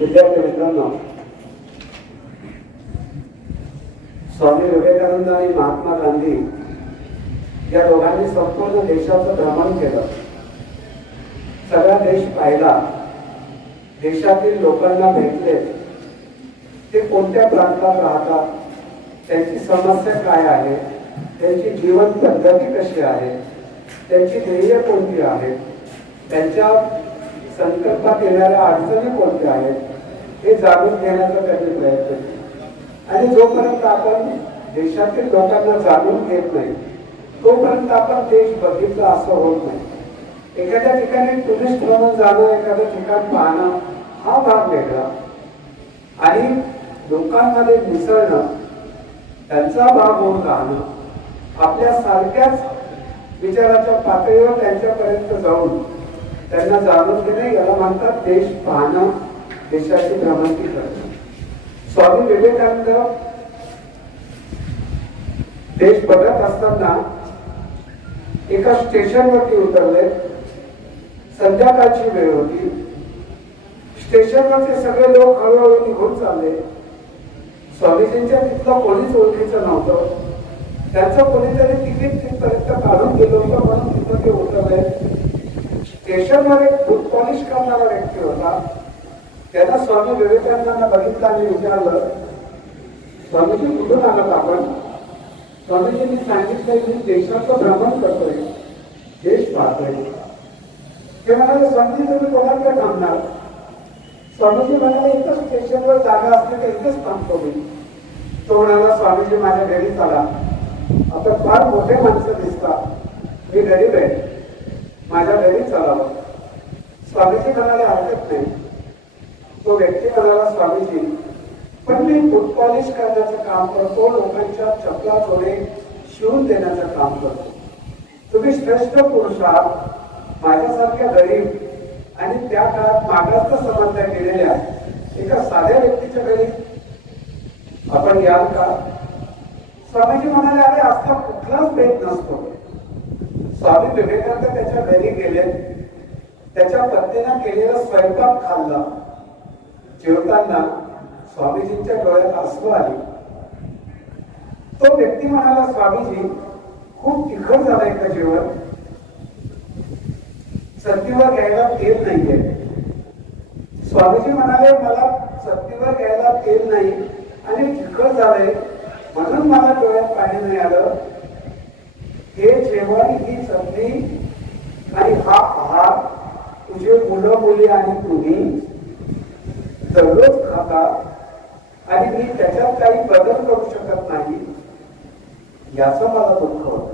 विद्यार्थी मित्रांनो स्वामी विवेकानंद आणि महात्मा गांधी या दोघांनी संपूर्ण देशाचं भ्रमण केलं. सगळा देश पाहिला. देशातील लोकांना भेटले. ते कोणत्या प्रांतात राहतात? त्यांची समस्या काय आहे? त्यांची जीवन पद्धती कशी आहे? त्यांची ध्येय कोणती आहे? त्यांच्या संकल्पात येणाऱ्या अडचणी कोणत्या आहेत हे जाणून घेण्याचा त्यांनी प्रयत्न केला. आणि जोपर्यंत आपण देशातील लोकांना जाणून घेत नाही तोपर्यंत आपण देश बघितला असं होत नाही. एखाद्या ठिकाणी टुरिस्ट म्हणून जाणं एखादं ठिकाण पाहणं हा भाग वेगळा. आणि लोकांमध्ये मिसळणं त्यांचा भाग होऊन राहणं आपल्या सारख्याच विचाराच्या पातळीवर त्यांच्यापर्यंत जाऊन त्यांना जाणून घेणे याला म्हणतात देश पाहणं देशाची भ्रमंती करणं. स्वामी विवेकानंद देश बघत असताना एका स्टेशनवरती उतरले. संध्याकाळची वेळ होती. स्टेशनवरचे सगळे लोक हळूहळू निघून चालले. स्वामीजींच्या तिथलं कोणीच ओळखीचं नव्हतं. त्यांचं कोणीतरी तिकीट तिथपर्यंत काढून गेलो होतं म्हणून तिथं ते उतरले. स्टेशनवर एक फूट पॉलिश करणारा व्यक्ती होता. त्याला स्वामी विवेकानंदांना बघितलं आणि विचारलं स्वामीजी कुठून आलात आपण? स्वामीजींनी सांगितलं की देशाचं भ्रमण करतोय. देश पाहतोय. ते म्हणाले स्वामीजी तुम्ही कोणाकडे थांबणार? स्वामीजी म्हणाले इथं स्टेशनवर जागा असली तर इथेच थांबतो मी. तो म्हणाला स्वामीजी माझ्या घरी आला आता फार मोठे माणसं दिसतात. मी गरीब आहे. माझ्या घरी चलावं. स्वामीजी म्हणाले हरकत नाही. तो व्यक्ती म्हणाला स्वामीजी पण मी फूट पॉलिश करण्याचं काम करतो लोकांच्या चपला जोडे शिवून देण्याचं काम करतो. तुम्ही श्रेष्ठ पुरुष आहात माझ्यासारख्या गरीब आणि त्या काळात मागास्त समजल्या गेलेल्या एका साध्या व्यक्तीच्या घरी आपण याल का? स्वामीजी म्हणाले अरे असा कुठलाच भेद नसतो. स्वामी विवेकानंद त्याच्या घरी गेले. त्याच्या पत्नीनं केलेला स्वयंपाक खाल्ला. जेवताना स्वामीजींच्या डोळ्यात अश्रू आली. तो व्यक्ती म्हणाला स्वामीजी खूप तिखट झालंय का जेवण? सत्तीवर घ्यायला तेल नाहीये. स्वामीजी म्हणाले मला सत्तीवर घ्यायला तेल नाही आणि तिखट झालंय. म्हणून मला डोळ्यात पाणी नाही आलं. केवळ ही संधी आणि हा आहार तुझे मुलं मुली आणि तुम्ही दररोज खाता आणि मी त्याच्यात काही बदल करू शकत नाही याच मला दुःख होत.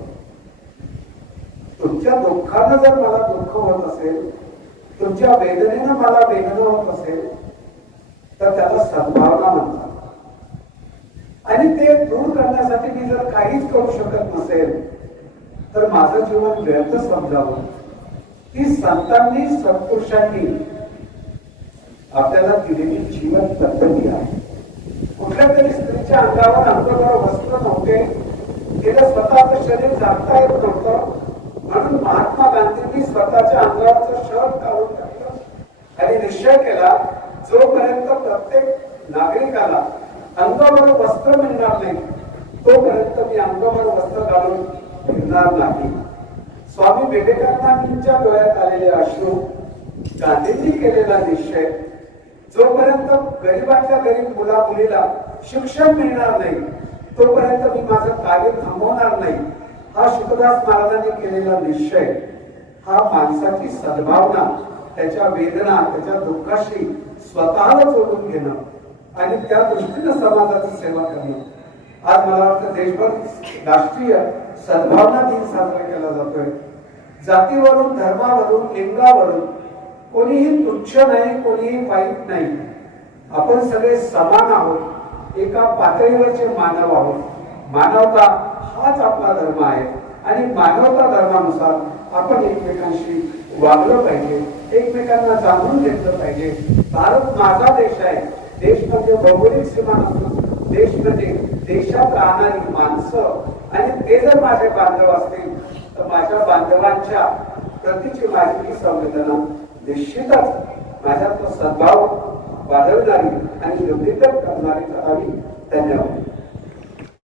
तुमच्या दुःखानं जर मला दुःख होत असेल तुमच्या वेदनेनं मला वेदना होत असेल तर त्याला सद्भावना म्हणतात. आणि ते दूर करण्यासाठी मी जर काहीच करू शकत नसेल तर माझं जीवन व्यर्थ समजावं. ती संतांनी सत्पुरुषांनी आपल्याला दिलेली जीवन पद्धती आहे. कुठल्या तरी स्त्रीच्या अंगावर अंगावर वस्त्र नव्हते. तिला स्वतःचं शरीर जागता येत नव्हतं. म्हणून महात्मा गांधींनी स्वतःच्या अंगावरचं शर्ट काढून टाकलं आणि निश्चय केला जोपर्यंत प्रत्येक नागरिकाला अंगावर वस्त्र मिळणार नाही तोपर्यंत मी अंगावर वस्त्र घालून फिरणार नाही. स्वामी विवेकानंदांच्या डोळ्यात आलेले अश्रू गांधींनी केलेला निश्चय जोपर्यंत गरीबातल्या गरीब मुला मुलीला शिक्षण मिळणार नाही तोपर्यंत मी माझं कार्य थांबवणार नाही हा शुकदास महाराजांनी केलेला निश्चय हा माणसाची सद्भावना त्याच्या वेदना त्याच्या दुःखाशी स्वतःला जोडून घेणं आणि त्या दृष्टीनं समाजाची सेवा करणं. आज मला वाटतं देशभर राष्ट्रीय सद्भावना दिन साजरा केला जातोय. जातीवरून धर्मावरून लिंगावरून कोणीही तुच्छ नाही कोणीही वाईट नाही. आपण सगळे समान आहोत एका पातळीवरचे मानव आहोत. मानवता हाच आपला धर्म आहे. आणि मानवता धर्मानुसार आपण एकमेकांशी वागलं पाहिजे एकमेकांना जाणून घेतलं पाहिजे. भारत माझा देश आहे. देश म्हणजे भौगोलिक सीमा नसून देश म्हणजे देशात राहणारी माणसं आणि ते जर माझे बांधव असतील तर माझ्या बांधवांच्या प्रतीची माझी ही संवेदना निश्चितच माझ्या तो सद्भाव वाढवणारी आणि वृद्धिंगत करणारी करावी धन्यवाद.